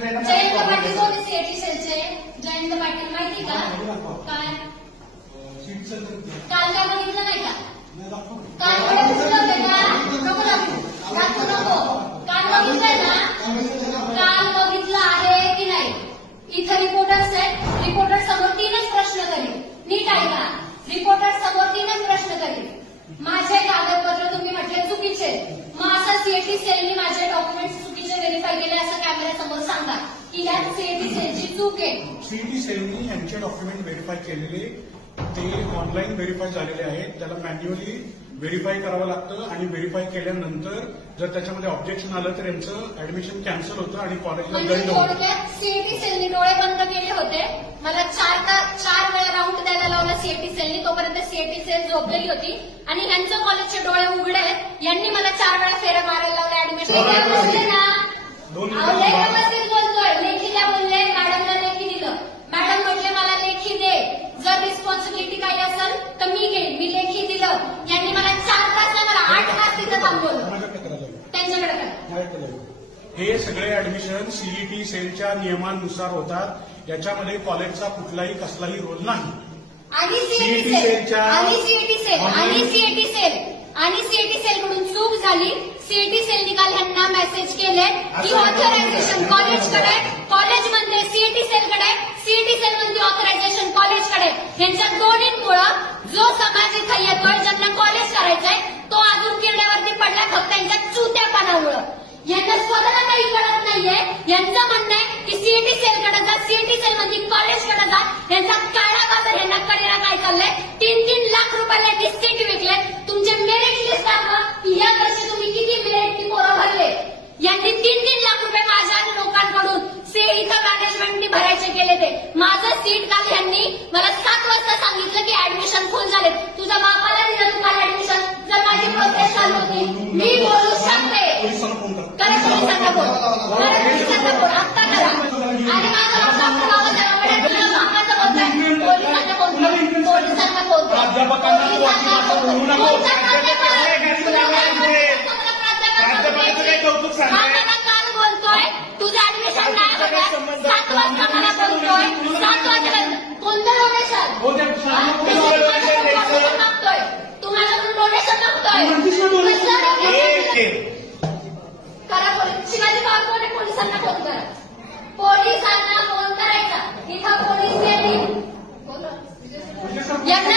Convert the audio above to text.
जयंत पाटील कोण सीएटी सेलचे? जयंत पाटील माहिती का? काय काल काय बघितलं नाही का? काल बघितलं होते का? नको दाखवू नको. काल बघितलंय ना? काल बघितलं आहे की नाही? इथं रिपोर्टर्स आहेत. रिपोर्टर समोर 3च प्रश्न करील. नीट ऐका. रिपोर्टर समोर 3च प्रश्न करील. माझे कागदपत्र तुम्ही म्हटले चुकीचे, मग असं सीएटी सेलनी माझे डॉक्युमेंट्स चुकीचे व्हेरीफाय केले असं कॅमेऱ्यासमोर सांगा की यात सीएटी सेलची चूक आहे. सीएटी सेलनी यांचे डॉक्युमेंट व्हेरीफाय केलेले ते ऑनलाईन व्हेरीफाय झालेले आहेत. त्याला मॅन्युअली व्हेरीफाय करावं लागतं आणि व्हेरीफाय केल्यानंतर जर त्याच्यामध्ये ऑब्जेक्शन आलं तर यांचं ऍडमिशन कॅन्सल होतं आणि कॉलेजला म्हणजे दंड होतो. थोडक्यात सीएटी सेलनी डोळे बंद केले होते. मला 4 वेळा राऊंड द्यायला लावला सीएटी सेलनी. तोपर्यंत सीएटी सेल झोपलेली होती आणि यांचं कॉलेजचे डोळे उघडे आहेत. यांनी मला 4 वेळा फेऱ्या मारायला लावल्या ऍडमिशन ना. व्यवस्थित बोलतोय. लेखी द्या बोलले. मॅडमला लेखी दिलं. मॅडम म्हटले मला लेखी दे. जर रिस्पॉन्सिबिलिटी काही असेल तर मी घेईन. मी लेखी दिलं. यांनी मला 4 तास नाही मला 8 तास तिथं थांबवलं. त्यांच्याकडे काय? हे सगळे ऍडमिशन सीईटी सेलच्या नियमानुसार होतात. याच्यामध्ये कॉलेजचा कुठलाही कसलाही रोल नाही. आणि सीएटी सेल कडून चूक झाली. सीएटी सेल निकाल यांना मेसेज केले की ऑथरायझेशन कॉलेजकडे, कॉलेजमध्ये सीएटी सेलकडे, सीएटी सेल मध्ये ऑथरायझेशन कॉलेजकडे. यांच्या दोन्हींमुळे जो समाज इथं येतोय ज्यांना कॉलेज करायचंय तो अजून किरड्यावरती पडला फक्त यांच्या चुत्यापणामुळे. यांना स्वतःला काही कळत नाहीये. यांचं म्हणणं आहे की सीएटी सेलकडे जा, सीएटी सेल मध्ये कॉलेजकडे जा. यांचा काळा बाजार यांना कळेला काय चाललंय. 3-3 लाख रुपयाला सीट विकले. तुमचे मेरिट लिस्ट दाखवा की या वर्षी तुम्ही किती मेरिटची पोरं भरले. यांनी 3-3 लाख रुपये माझ्या लोकांकडून इथं मॅनेजमेंटनी भरायचे केले. ते माझं सीट काल यांनी मला 7 वाजता सांगितलं की ऍडमिशन फुल झाले. तुझ्या बापाला दिलं तुम्हाला ऍडमिशन. जर माझी प्रोसेस चालू होती मी बोलू शकते. करा पोलिसांना बोल. करा पोलिसांना बोल. आत्ता करा. आणि माझं पोलिसांना बोलताय. पोलिसांना बोलतोय. काल बोलतोय तुझं ऍडमिशन नाही होतं. 7 वाजता मला बोलतोय. 7 वाजेपर्यंत कोणतं डोनेशन मागतोय? तू माझ्याकडून डोनेशन मागतोय. करा शिवाजी बाबूने पोलिसांना फोन करा. पोलिसांना फोन करायचा. इथं पोलीस यांना